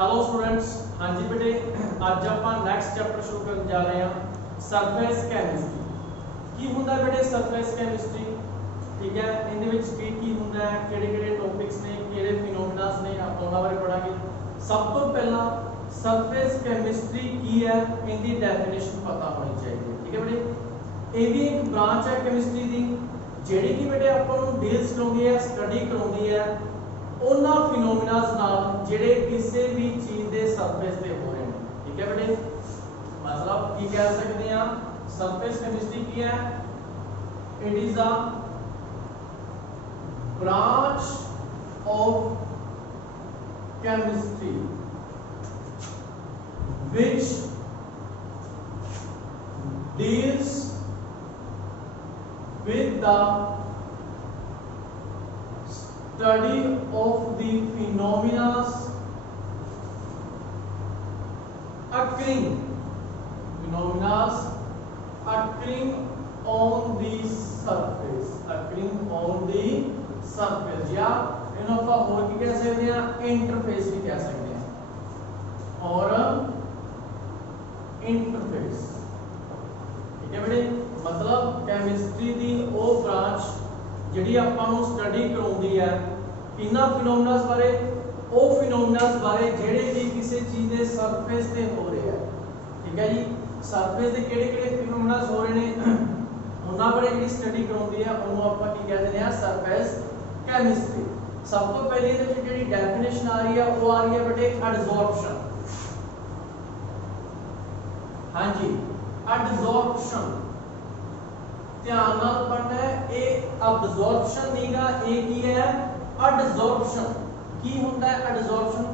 Hello students, हाँ जी बेटे, ਅੱਜ ਆਪਾਂ ਨੈਕਸਟ ਚੈਪਟਰ ਸ਼ੁਰੂ ਕਰਨ ਜਾ ਰਹੇ ਹਾਂ ਸਰਫੇਸ ਕੈਮਿਸਟਰੀ। ਕੀ ਹੁੰਦਾ ਹੈ ਬੇਟੇ ਸਰਫੇਸ ਕੈਮਿਸਟਰੀ? ਠੀਕ ਹੈ, ਇਹਦੇ ਵਿੱਚ ਕੀ ਹੁੰਦਾ ਹੈ, ਕਿਹੜੇ ਟੌਪਿਕਸ ਨੇ, ਕਿਹੜੇ ਫਿਨੋਮੀਨਾਸ ਨੇ, ਆਪਾਂ ਉਹਨਾਂ ਬਾਰੇ ਪੜਾਂਗੇ। ਸਭ ਤੋਂ ਪਹਿਲਾਂ ਸਰਫੇਸ ਕੈਮਿਸਟਰੀ ਕੀ ਹੈ, ਇਹਦੀ ਡੈਫੀਨੇਸ਼ਨ ਪਤਾ ਹੋਣੀ ਚਾਹੀਦੀ ਹੈ। ਠੀਕ ਹੈ ਬੇਟੇ, ਇਹ ਵੀ ਇੱਕ ਬ੍ਰਾਂਚ ਹੈ ਕੈਮਿਸਟਰੀ ਦੀ ਜਿਹੜੀ ਕਿ ਬੇਟੇ ਆਪਾਂ ਨੂੰ ਡੀਲਸ ਕਰਾਉਂਦੀ ਹੈ, ਸਟੱਡੀ ਕਰਾਉਂਦੀ ਹੈ ਉਹਨਾਂ ਫਿਨੋਮੀਨਾਸ ਨਾਲ ਜਿਹੜੇ ਕਿਸੇ ਵੀ ਚੀਜ਼ ਦੇ ਸਰਫੇਸ ਤੇ ਹੋ ਰਹੇ ਨੇ। ਠੀਕ ਹੈ ਬੇਟੇ, मतलब ਕੀ ਕਹਿ ਸਕਦੇ ਆ, ਸਰਫੇਸ ਕੈਮਿਸਟਰੀ ਕੀ ਹੈ? It is a branch of chemistry which deals with the study of the phenomena occurring on the surface या इन्हों ਆਪਾਂ ਹੋਰ ਕੀ ਕਹਿ ਸਕਦੇ ਆ, इंटरफेस भी कह सकते हैं और इंटरफेस। ठीक है बेटे, मतलब केमिस्ट्री दी वो ब्रांच ਜਿਹੜੀ ਆਪਾਂ ਨੂੰ ਸਟੱਡੀ ਕਰਾਉਂਦੀ ਹੈ ਇਹਨਾਂ ਫਿਨੋਮੀਨਾਸ ਬਾਰੇ, ਉਹ ਫਿਨੋਮੀਨਾਸ ਬਾਰੇ ਜਿਹੜੇ ਵੀ ਕਿਸੇ ਚੀਜ਼ ਦੇ ਸਰਫੇਸ ਤੇ ਹੋ ਰਹੇ ਆ। ਠੀਕ ਹੈ ਜੀ, ਸਰਫੇਸ ਦੇ ਕਿਹੜੇ ਫਿਨੋਮੀਨਾਸ ਹੋ ਰਹੇ ਨੇ ਉਹਨਾਂ ਬਾਰੇ ਜਿਹੜੀ ਸਟੱਡੀ ਕਰਾਉਂਦੀ ਹੈ ਉਹਨੂੰ ਆਪਾਂ ਕੀ ਕਹਿੰਦੇ ਆ, ਸਰਫੇਸ ਕੈਮਿਸਟਰੀ। ਸਭ ਤੋਂ ਪਹਿਲੇ ਇਹਦੇ ਵਿੱਚ ਜਿਹੜੀ ਡੈਫੀਨੇਸ਼ਨ ਆ ਰਹੀ ਹੈ ਉਹ ਆ ਰਹੀ ਹੈ ਬੇਟੇ ਐਡਜ਼ੌਰਪਸ਼ਨ। ਹਾਂਜੀ, ਐਡਜ਼ੌਰਪਸ਼ਨ ध्यान नाल पढ़ना है। ये अब्जॉर्प्शन नहींगा, ये की है एडजॉर्प्शन। की होता है एडजॉर्प्शन?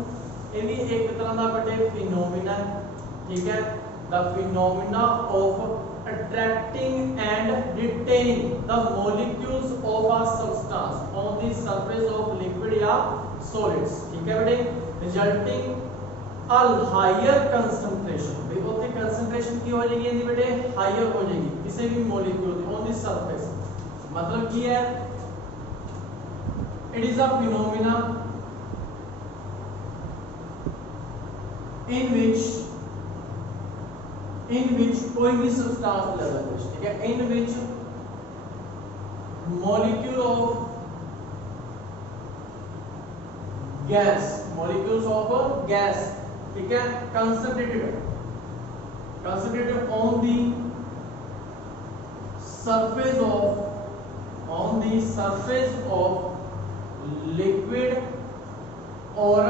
ये भी एक तरह का बेटे फिनोमिना है। ठीक है, the phenomena of attracting and retaining the molecules of a substance on the surface of liquid या सॉलिड्स। ठीक है बेटे, रिजल्टिंग अ हायर कंसंट्रेशन। देखो ते कंसंट्रेशन की हो जाएगी यदि बेटे हायर हो जाएगी किसी भी मॉलिक्यूल ऑन द सरफेस। मतलब की है, it is a phenomena in which कोई भी सब्सटेंस ले लो। ठीक है, in which molecule of gas, molecules of gas, ठीक है, concentrated on the surface of liquid or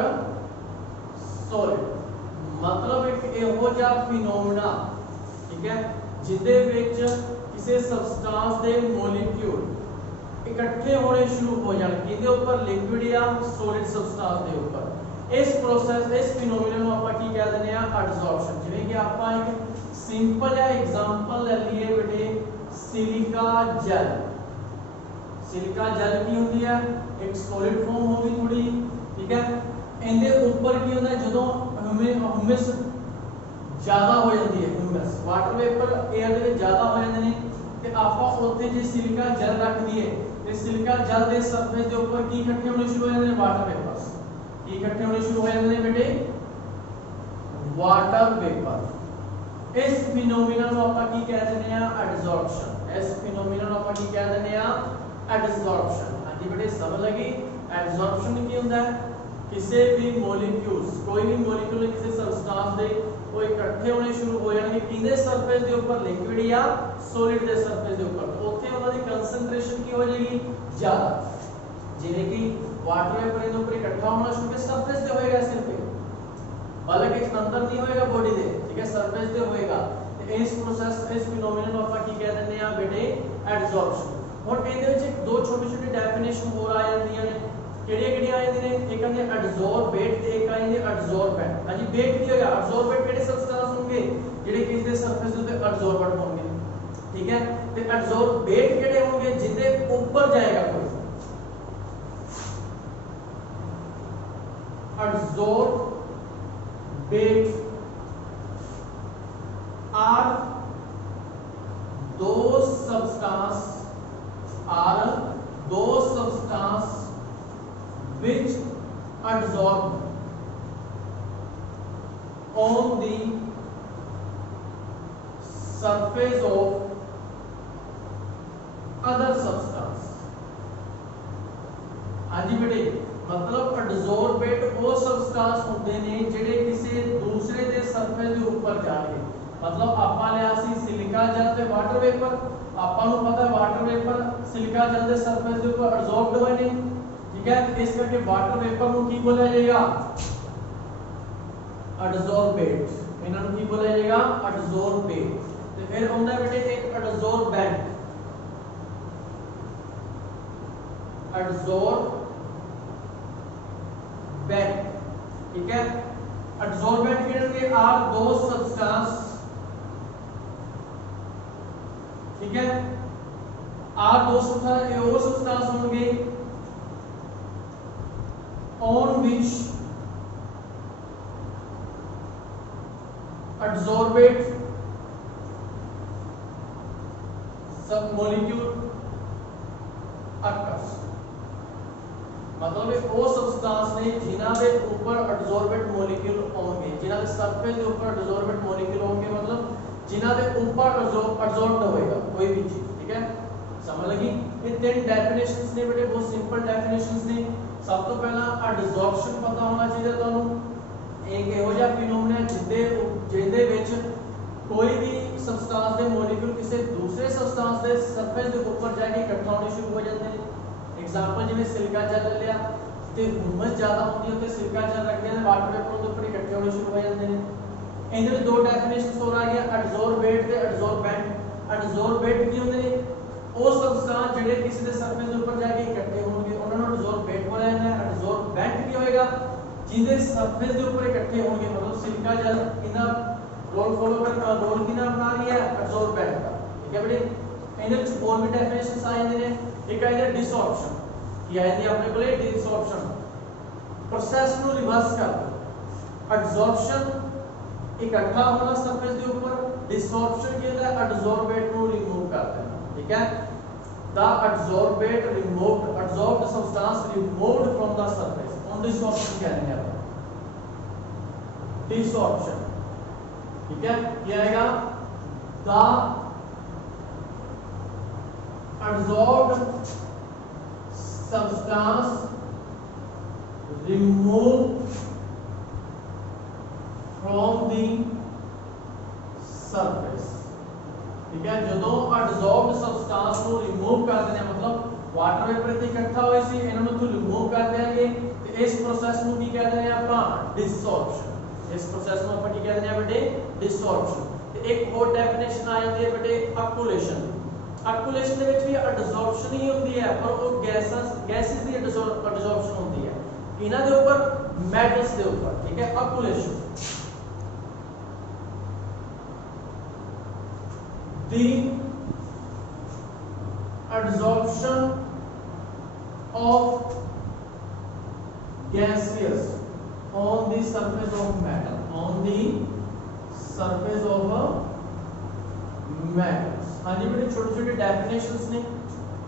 solid। मतलब एक ਇਹੋ ਜਿਹਾ ਫਿਨੋਮੀਨਾ, ਠੀਕ ਹੈ, ਜਿਹਦੇ ਵਿੱਚ ਕਿਸੇ ਸਬਸਟੈਂਸ ਦੇ ਮੋਲੀਕਿਊਲ ਇਕੱਠੇ ਹੋਣੇ ਸ਼ੁਰੂ ਹੋ ਜਾਣ ਕਿਹਦੇ ਉੱਪਰ, ਲਿਕੁਇਡ ਜਾਂ ਸੋਲਿਡ ਸਬਸਟੈਂਸ ਦੇ ਉੱਪਰ। इस प्रोसेस इस फिनोमिना ਨੂੰ ਆਪਾਂ ਕੀ ਕਹਿ ਦਿੰਦੇ ਆ, ਐਡਜ਼ੌਰਪਸ਼ਨ। ਜਿਵੇਂ ਕਿ ਆਪਾਂ ਇੱਕ ਸਿੰਪਲ ਜਿਹਾ ਐਗਜ਼ਾਮਪਲ ਲੈ ਲਈਏ ਬੇਟੇ, ਸਿਲਿਕਾ ਜੈਲ। ਸਿਲਿਕਾ ਜੈਲ ਕੀ ਹੁੰਦੀ ਹੈ, ਇੱਕ ਸੋਲਿਡ ਫਾਰਮ ਹੋ ਗਈ ਥੋੜੀ। ਠੀਕ ਹੈ, ਇਹਦੇ ਉੱਪਰ ਕੀ ਹੁੰਦਾ, ਜਦੋਂ ਹਿਊਮਸ ਜ਼ਿਆਦਾ ਹੋ ਜਾਂਦੀ ਹੈ, ਹਿਊਮਸ ਵਾਟਰ ਵੇਪਰ 에ਅਰ ਦੇ ਵਿੱਚ ਜ਼ਿਆਦਾ ਹੋ ਜਾਂਦੇ ਨੇ ਤੇ ਆਪਾਂ ਉੱਥੇ ਜੇ ਸਿਲਿਕਾ ਜੈਲ ਰੱਖ ਦਈਏ ਤੇ ਸਿਲਿਕਾ ਜੈਲ ਦੇ ਸਰਫੇਸ ਦੇ ਉੱਪਰ ਕੀ ਇਕੱਠੇ ਹੋਣੇ ਸ਼ੁਰੂ ਹੋ ਜਾਂਦੇ ਨੇ, ਵਾਟਰ ਵੇਪਰਸ। इकट्ठे होने शुरू हो जाते हैं बेटे, वाटर वेपर। इस फिनोमिना ਨੂੰ ਆਪਾਂ ਕੀ ਕਹਿ ਦਿੰਦੇ ਆ, ਐਡਜ਼ੌਰਪਸ਼ਨ। ਇਸ ਫਿਨੋमिना ਨੂੰ ਆਪਾਂ ਕੀ ਕਹਿ ਦਿੰਦੇ ਆ, ਐਡਜ਼ੌਰਪਸ਼ਨ। ਹਾਂਜੀ ਬੇਟੇ, ਸਮਝ ਲੱਗੀ? ਐਡਜ਼ੌਰਪਸ਼ਨ ਕੀ ਹੁੰਦਾ ਹੈ, ਕਿਸੇ ਵੀ ਮੋਲੀਕਿਊਲਸ, ਕੋਈ ਵੀ ਮੋਲੀਕਿਊਲ ਕਿਸੇ ਸਬਸਟੈਂਸ ਦੇ ਉਹ ਇਕੱਠੇ ਹੋਣੇ ਸ਼ੁਰੂ ਹੋ ਜਾਣਗੇ ਕਿਹਦੇ ਸਰਫੇਸ ਦੇ ਉੱਪਰ, ਲਿਕੁਇਡ ਜਾਂ ਸੋਲਿਡ ਦੇ ਸਰਫੇਸ ਦੇ ਉੱਪਰ। ਉੱਥੇ ਉਹਨਾਂ ਦੀ ਕੰਸੈਂਟ੍ਰੇਸ਼ਨ ਕੀ ਹੋ ਜਾਏਗੀ, ਜ਼ਿਆਦਾ। ਜਿਵੇਂ ਕਿ वाटर वेपर के ऊपर इकट्ठा होना शुरू के सरफेस पे होएगा सिर पे, हालांकि अंदर नहीं होएगा बॉडी दे। ठीक है, सरफेस पे होएगा। तो इस प्रोसेस इस फिनोमिना ਨੂੰ ਆਪਾਂ ਕੀ ਕਹਿ ਦਿੰਦੇ ਆ ਬੇਟੇ, ਐਡਜ਼ੌਰਪਸ਼ਨ। ਹੁਣ ਇਹਦੇ ਵਿੱਚ ਦੋ ਛੋਟੀ ਡੈਫੀਨੇਸ਼ਨ ਹੋਰ ਆ ਜਾਂਦੀਆਂ ਨੇ। ਕਿਹੜੀਆਂ ਆ ਜਾਂਦੀਆਂ ਨੇ? ਇੱਕ ਆਂਦੇ ਐਡਜ਼ੌਰਬੇਟ ਤੇ ਇੱਕ ਆਂਦੇ ਐਡਜ਼ੌਰਬੈਂਟ। ਹਾਂਜੀ, ਬੇਟ ਕੀ ਹੋਏਗਾ, ਐਡਜ਼ੌਰਬੇਟ ਕਿਹੜੇ ਸਬਸਟੈਂਸ ਹੋਣਗੇ, ਜਿਹੜੇ ਕਿਸੇ ਦੇ ਸਰਫੇਸ ਦੇ ਉੱਤੇ ਐਡਜ਼ੌਰਬਡ ਹੋਣਗੇ। ਠੀਕ ਹੈ, ਤੇ ਐਡਜ਼ੌਰਬੇਟ ਕਿਹੜੇ ਹੋਣਗੇ, ਜਿਹਦੇ ਉੱਪਰ ਜਾਏਗਾ ਕੋਈ। Adsorbate are those substance which adsorb on the surface of other substance। हाँ जी बेटे, मतलब एडसोर्बेट वो सबस्टांस होंदे ने ਜਿਹੜੇ ਕਿਸੇ ਦੂਸਰੇ ਦੇ ਸਰਫੇਸ ਦੇ ਉੱਪਰ ਜਾਣਗੇ। मतलब ਆਪਾਂ ਲਿਆ ਸੀ ਸਿਲਿਕਾ ਜੈਲ ਤੇ ਵਾਟਰ ਵੇਪਰ, ਆਪਾਂ ਨੂੰ ਪਤਾ ਵਾਟਰ ਵੇਪਰ ਸਿਲਿਕਾ ਜੈਲ ਦੇ ਸਰਫੇਸ ਦੇ ਉੱਪਰ ਐਡਸੋਰਬਡ ਹੋਏ ਨੇ, ਠੀਕ ਹੈ। ਇਸ ਕਰਕੇ ਵਾਟਰ ਵੇਪਰ ਨੂੰ ਕੀ ਬੋਲਿਆ ਜਾਏਗਾ? ਐਡਸੋਰਬੇਟ। ਇਹਨਾਂ ਨੂੰ ਕੀ ਬੋਲਿਆ ਜਾਏਗਾ? ਐਡਸੋਰਬੇਟ। ਤੇ ਫਿਰ ਆਉਂਦਾ ਬੇਟੇ ਇੱਕ ਐਡਸੋਰਬੈਂਟ। एडसोर्बेंट, ठीक है। एडसोर्बेंट के आर दो सब्सटेंस, ठीक है। आर दो सब्सटेंस ये वो सब्सटेंस होंगे ऑन विच एडसोर्बेट सब मॉलिक्यूल अकर्स। मतलब वो सब्सटेंस ने जिन्हां दे ऊपर एडसोर्बेट मॉलिक्यूल होंगे, जिन्हां दे सरफेस दे ऊपर एडसोर्बेट मॉलिक्यूल होंगे, मतलब जिन्हां दे ऊपर एडसोर्ब्ड होएगा कोई भी चीज, ठीक है। समझ लगी? ये तीन डेफिनेशंस ने बेटे, बहुत सिंपल डेफिनेशंस ने। सब तो पहला एडसॉर्प्शन पता होना चाहिए ਤੁਹਾਨੂੰ। एक ਇਹੋ ਜਿਹਾ ਫੀਨੋਮੀਨਾ ਜਿੰਦੇ ਵਿੱਚ कोई भी सब्सटेंस ਦੇ ਮੋਲੀਕੂਲ ਕਿਸੇ ਦੂਸਰੇ ਸਬਸਟੈਂਸ ਦੇ ਸਰਫੇਸ ਦੇ ਉੱਪਰ ਜਾ ਕੇ ਇਕੱਠਾ ਹੋਣੇ ਸ਼ੁਰੂ ਹੋ ਜਾਂਦੇ ਨੇ। एग्जांपल जिवें सिलिका जैल ले लिया ते ह्यूमस ज्यादा होंदी है, सिलिका जैल रखते हैं वाटर वेपर के ऊपर इकट्ठे होने शुरू हो जाते हैं। इनके दो डेफिनेशंस और आ गया, एडसोर्बेट ते एडसोर्बेंट। एडसोर्बेट की होंदे ने वो सब्सटेंस ਜਿਹੜੇ ਕਿਸੇ ਦੇ ਸਰਫੇਸ ਦੇ ਉੱਪਰ ਜਾ ਕੇ ਇਕੱਠੇ ਹੋਣਗੇ, ਉਹਨਾਂ ਨੂੰ एडसोर्बेट बोला जाता है। एडसोर्बेंट ਕੀ ਹੋਏਗਾ? ਜਿਹਦੇ ਸਰਫੇਸ ਦੇ ਉੱਪਰ ਇਕੱਠੇ ਹੋਣਗੇ, मतलब सिलिका जैल किना रोल फॉलो कर रोल किना बना रही है? एडसोर्बेंट का, ठीक है बेटे। इनके ਵਿੱਚ ਹੋਰ ਵੀ ਡੈਫੀਨੇਸ਼ਨਸ ਆ ਜਾਂਦੇ ਨੇ। एक है डिसऑर्प्शन, ये है अपने को डिसऑर्प्शन प्रोसेस को रिवर्स कर दो। एडसॉर्प्शन इकट्ठा होना सरफेस के ऊपर, डिसऑर्प्शन के लिए एडसॉर्बेट को रिमूव करते हैं, ठीक है। The adsorbate removed, adsorbed substance removed from the surface, on desorption कहते हैं डिसऑर्प्शन, ठीक है। ये आएगा द adsorbed substance removed from the surface, ठीक है। जो adsorbed substance को remove कर देना, मतलब वाटर वेपर इत्थे इकट्ठा होए सी, इन्हां नूं रिमूव कर देंगे ते इस प्रोसेस नूं की कह देने आपां? डिसऑर्प्शन। इस प्रोसेस नूं आपां की कह देने बेटे? डिसऑर्प्शन। ते एक और डेफिनेशन आ जाती है बेटे अक्यूलेशन। अक्यूलेशन ਦੇ ਵਿੱਚ ਵੀ ਐਡਸॉर्प्शन ਹੀ ਹੁੰਦੀ ਹੈ, ਪਰ ਉਹ ਗੈसेस ਦੀ ਐਡਸॉर्प्शन ਹੁੰਦੀ ਹੈ ਇਹਨਾਂ ਦੇ ਉੱਪਰ, ਮੈਟਲਸ ਦੇ ਉੱਪਰ, ਠੀਕ ਹੈ। अक्यूलेशन the adsorption of gases on the surface of metal, on the surface of metals। हाँ जी बेटे, छोटे छोटे डेफिनेशंस ने,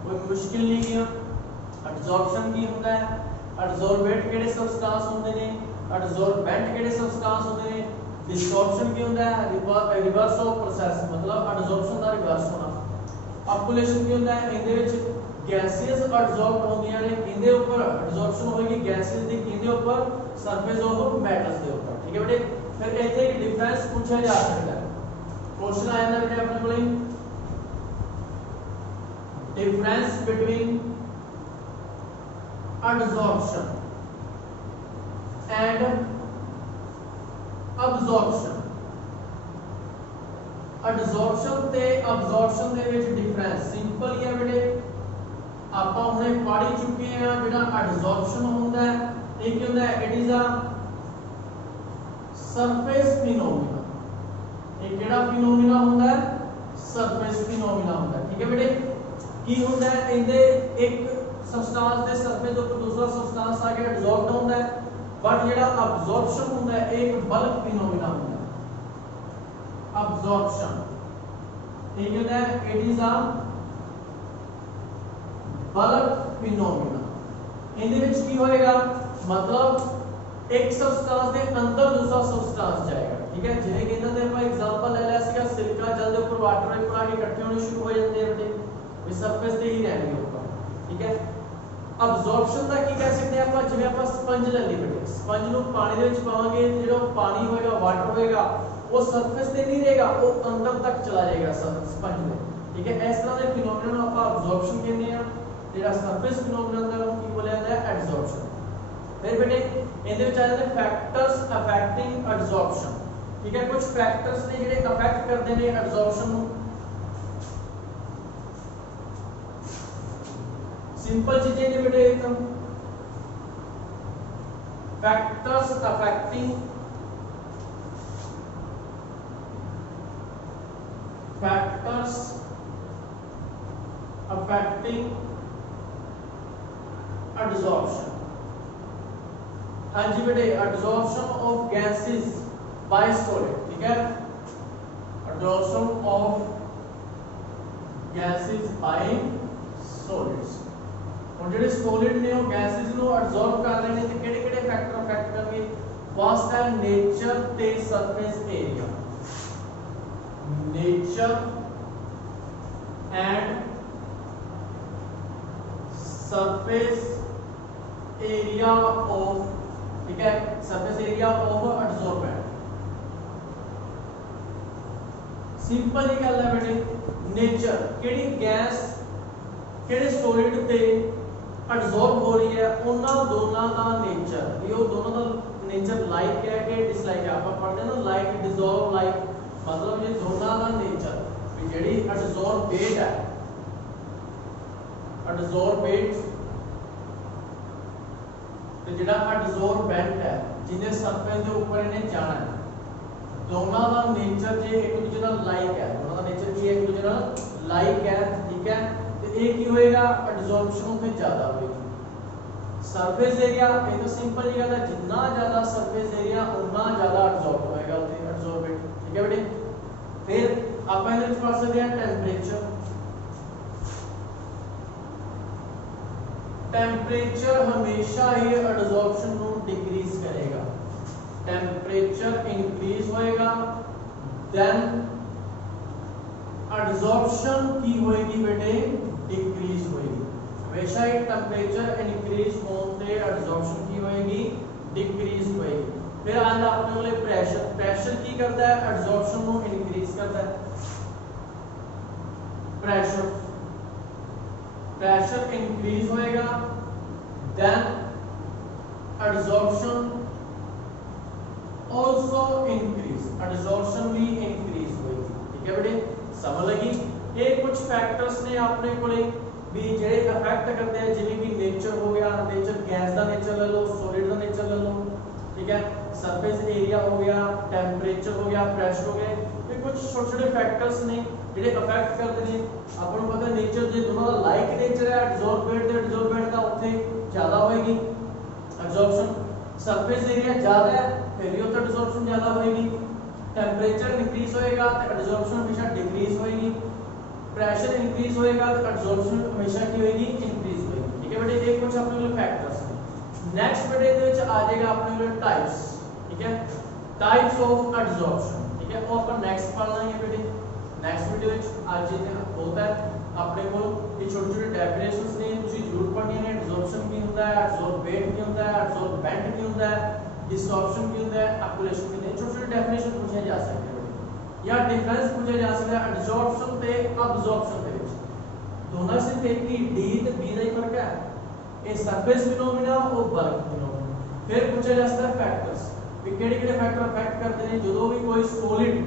कोई मुश्किल नहीं है। एडसॉर्प्शन की होता है, एडसॉर्बेट केड़े सबस्टेंस होंदे ने, एडसॉर्बेंट केड़े सबस्टेंस होंदे ने, डिसऑर्प्शन की होता है रिवर्स ऑफ प्रोसेस, मतलब एडसॉर्प्शन दा रिवर्स होना। अक्यूलेशन की होता है, इनदे विच गैसेस एडसॉर्ब होंदियां ने, इनदे ऊपर एडसॉर्प्शन होएगी गैसेस दी, इनदे ऊपर सरफेस ऑफ मेटल्स दे ऊपर, ठीक है बेटे। फिर इथे एक डिफरेंस पूछा जा सकता है, क्वेश्चन आ जाता बेटे अपने कोले, difference between adsorption and absorption। adsorption ते absorption ਦੇ ਵਿੱਚ डिफरेंस सिंपल ही है बेटे। ਆਪਾਂ ਹੁਣੇ ਪੜ੍ਹ ਹੀ ਚੁੱਕੇ ਹਾਂ, ਜਿਹੜਾ adsorption ਹੁੰਦਾ ਹੈ ਇਹ ਕੀ ਹੁੰਦਾ ਹੈ? It is a surface phenomena. ਇਹ ਕਿਹੜਾ फिनोमिना ਹੁੰਦਾ है? सरफेस फिनोमिना ਹੁੰਦਾ है, ठीक है बेटे। की होता है? इनदे एक सबस्टेंस दे सरफेस ਦੇ ਉੱਪਰ दूसरा सबस्टेंस आ के एडसॉर्ब्ड होता है, बट जेड़ा अब्जॉर्प्शन होता है एक बल्क फिनोमिना होता है। अब्जॉर्प्शन ठीक है, it is a bulk phenomena. In the which की होएगा? मतलब एक सबस्टेंस के अंदर दूसरा सबस्टेंस जाएगा, होने शुरू हो जाते हैं बेटे, भी सरफेस ते ही रहने ऊपर, ठीक है। अब्जॉर्प्शन ਦਾ ਕੀ ਕਹਿ ਸਕਦੇ ਆਪਾਂ, ਜਿਵੇਂ ਆਪਾਂ ਸਪੰਜ ਲੈ ਲਈ ਬੇਟੇ, ਸਪੰਜ ਨੂੰ ਪਾਣੀ ਦੇ ਵਿੱਚ ਪਾਵਾਂਗੇ, ਜਿਹੜਾ ਪਾਣੀ ਹੋਏਗਾ ਵਾਟਰ ਹੋਏਗਾ ਉਹ ਸਰਫੇਸ ਤੇ ਨਹੀਂ ਰਹੇਗਾ, ਉਹ ਅੰਦਰ ਤੱਕ ਚਲਾ ਜਾਏਗਾ ਸਪੰਜ ਦੇ, ਠੀਕ ਹੈ। ਇਸ ਤਰ੍ਹਾਂ ਦੇ ਫਿਨੋਮੀਨਾ ਨੂੰ ਆਪਾਂ ਅਬਜ਼ੌਰਪਸ਼ਨ ਕਹਿੰਦੇ ਆ। ਜਿਹੜਾ ਸਰਫੇਸ ਫਿਨੋਮੀਨਾ ਹੁੰਦਾ ਉਹਨੂੰ ਕੀ ਬੋਲਿਆ ਜਾਂਦਾ ਹੈ, ਐਡਜ਼ੌਰਪਸ਼ਨ। ਫਿਰ ਬੇਟੇ ਇਹਦੇ ਵਿੱਚ ਆ ਜਾਂਦੇ ਫੈਕਟਰਸ ਅਫੈਕਟਿੰਗ ਐਡਜ਼ੌਰਪਸ਼ਨ, ਠੀਕ ਹੈ। ਕੁਝ ਫੈਕਟਰਸ ਨੇ ਜਿਹੜੇ ਅਫੈਕਟ ਕਰਦੇ ਨੇ ਐਡਜ਼ੌਰਪਸ਼ਨ ਨੂੰ। सिंपल चीजें ने बेटे एकदम, फैक्टर्स अफेक्टिंग एडजॉर्प्शन। हाँ जी बेटे, adsorption of gases bye solid, ठीक है। Adsorption of gases bye solids. और ਜਿਹੜੇ ਸੋਲਿਡ ਨੇ ਉਹ ਗੈसेस ਨੂੰ ਐਬਜ਼ੌਰਬ ਕਰ ਰਹੇ ਨੇ ਤੇ ਕਿਹੜੇ-ਕਿਹੜੇ ਫੈਕਟਰ ਅਫੈਕਟ ਕਰਨਗੇ। ਫਸਟ ਹੈ ਨੇਚਰ ਤੇ surface area, nature and surface area of, ठीक है, सरफेस एरिया ऑफ एडसॉर्बेंट। सिंपल ही गल है बेटे, नेचर केड़ी गैस केड़े सॉलिड ते एडसॉर्ब हो रही है, उन्हां दोनों का नेचर, ये दोनों का नेचर लाइक है कि डिसलाइक है। आप पढ़ते हैं ना लाइक डिसॉल्व लाइक, मतलब ये दोनों का नेचर भी जेड़ी एडसॉर्बेट है, एडसॉर्बेट ਤੇ ਜਿਹੜਾ ਐਡਜ਼ੌਰਬੈਂਟ ਹੈ ਜਿਹਨੇ ਸਰਫੇਸ ਦੇ ਉੱਪਰ ਇਹਨੇ ਜਾਣਾ ਹੈ, ਦੋਨਾਂ ਦਾ ਨੇਚਰ ਜੇ ਇੱਕ ਦੂਜੇ ਨਾਲ ਲਾਈਕ ਹੈ, ਦੋਨਾਂ ਦਾ ਨੇਚਰ ਕੀ ਹੈ, ਇੱਕ ਦੂਜੇ ਨਾਲ ਲਾਈਕ ਹੈ, ਠੀਕ ਹੈ। ਤੇ ਇਹ ਕੀ ਹੋਏਗਾ, ਐਡਜ਼ੌਰਪਸ਼ਨ ਉੱਥੇ ਜ਼ਿਆਦਾ ਹੋਏਗੀ। ਸਰਫੇਸ ਏਰੀਆ ਇਹ ਤਾਂ ਸਿੰਪਲ ਹੀ ਗੱਲ ਹੈ, ਜਿੰਨਾ ਜ਼ਿਆਦਾ ਸਰਫੇਸ ਏਰੀਆ ਉਨਾ ਜ਼ਿਆਦਾ ਐਡਜ਼ੌਰਬ ਹੋਏਗਾ ਉੱਥੇ ਐਡਜ਼ੌਰਬੈਂਟ, ਠੀਕ ਹੈ ਬੇਟੇ। ਫਿਰ ਆਪਾਂ ਇਹਦੇ ਵਿੱਚ ਪੜ ਸਕਦੇ ਹਾਂ ਟੈਂਪਰੇਚਰ। टेम्परेचर हमेशा ही एडसॉर्प्शन को डिक्रीज करेगा। टेम्परेचर इंक्रीज होएगा देन एडसॉर्प्शन की होएगी बेटे डिक्रीज होएगी। हमेशा ही टेम्परेचर इंक्रीज होने से एडसॉर्प्शन की होएगी डिक्रीज होएगी। फिर आंदा अपने वाले प्रेशर, प्रेशर की करता है एडसॉर्प्शन को इंक्रीज करता है। प्रेशर प्रेशर इंक्रीज होएगा then adsorption also increase, adsorption भी इंक्रीज होएगी, ठीक है बेटे, समझ लगी। ये कुछ फैक्टर्स ने अपने कोले भी जेड़े अफेक्ट करते हैं, जिवें कि नेचर हो गया, नेचर गैस का नेचर ले लो, सॉलिड का नेचर ले लो, ठीक है, सरफेस एरिया हो गया, टेम्परेचर हो गया, प्रेशर हो गया। ये कुछ छोटे-छोटे फैक्टर्स ने ਜਿਹੜੇ ਅਫੈਕਟ ਕਰਦੇ ਨੇ। ਆਪਾਂ ਨੂੰ ਪਤਾ ਨੇਚਰ ਜੇ ਦੋਨਾਂ ਦਾ ਲਾਈਕ ਨੇਚਰ ਹੈ, ਐਡਸੌਰਬੇਟ ਤੇ ਐਡਸੌਰਬੈਂਟ ਦਾ ਉੱਥੇ ਜ਼ਿਆਦਾ ਹੋਏਗੀ ਐਬਜ਼ੌਰਪਸ਼ਨ। ਸਰਫੇਸ ਏਰੀਆ ਜ਼ਿਆਦਾ ਹੈ ਫਿਰ ਵੀ ਉੱਥੇ ਐਡਸੌਰਪਸ਼ਨ ਜ਼ਿਆਦਾ ਹੋਏਗੀ। ਟੈਂਪਰੇਚਰ ਇਨਕਰੀਜ਼ ਹੋਏਗਾ ਤੇ ਐਡਸੌਰਪਸ਼ਨ ਹਮੇਸ਼ਾ ਡਿਕਰੀਜ਼ ਹੋਏਗੀ। ਪ੍ਰੈਸ਼ਰ ਇਨਕਰੀਜ਼ ਹੋਏਗਾ ਤੇ ਐਡਸੌਰਪਸ਼ਨ ਹਮੇਸ਼ਾ ਕੀ ਹੋਏਗੀ, ਇਨਕਰੀਜ਼ ਹੋਏਗੀ, ਠੀਕ ਹੈ ਬੇਟੇ। ਇਹ ਕੁਝ ਆਪਣੇ ਕੋਲ ਫੈਕਟਰਸ ਨੇ। ਨੈਕਸਟ ਬੇਟੇ ਇਹਦੇ ਵਿੱਚ ਆ ਜਾਏਗਾ ਆਪਣੇ ਕੋਲ ਟਾਈਪਸ, ਠੀਕ ਹੈ, ਟਾਈਪਸ ਆਫ ਐਡਸੌਰਪਸ਼ਨ, ਠੀਕ ਹੈ। ਉਹ ਆਪਾਂ ਨੈਕਸਟ ਪੜ੍ਹ ਲਾਂਗੇ ਬੇਟੇ। नेक्स्ट वीडियो आज जितने होता है अपने को ये छोटे छोटे डेफिनेशंस ने तुसी जरूर पढ़नी है। एब्जॉर्प्शन की होता है, एब्जॉर्बेट की होता है, एब्जॉर्बेंट की होता है, डिसॉर्प्शन की होता है, एक्युमुलेशन की होता है। छोटे छोटे डेफिनेशन पूछे जा सकते हैं या डिफरेंस पूछे जा सकता है एब्जॉर्प्शन ते अब्जॉर्प्शन दे विच। दोनों से एक ही डी ते बी दा ही फर्क है, ये सरफेस फिनोमेना और बल्क फिनोमेना। फिर पूछा जा सकता है फैक्टर्स भी केड़े-केड़े फैक्टर अफेक्ट करते हैं जदों भी कोई सॉलिड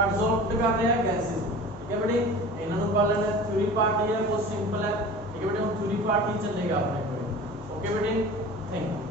एब्जॉर्ब कर रहे हैं गैसेस, ठीक है बेटे। इन्हां नूं पढ़ लेना। थ्योरी पार्ट ये बहुत सिंपल है, ठीक है बेटे। हम थ्योरी पार्ट ही चलेगा अपने को, ओके बेटे, थैंक यू।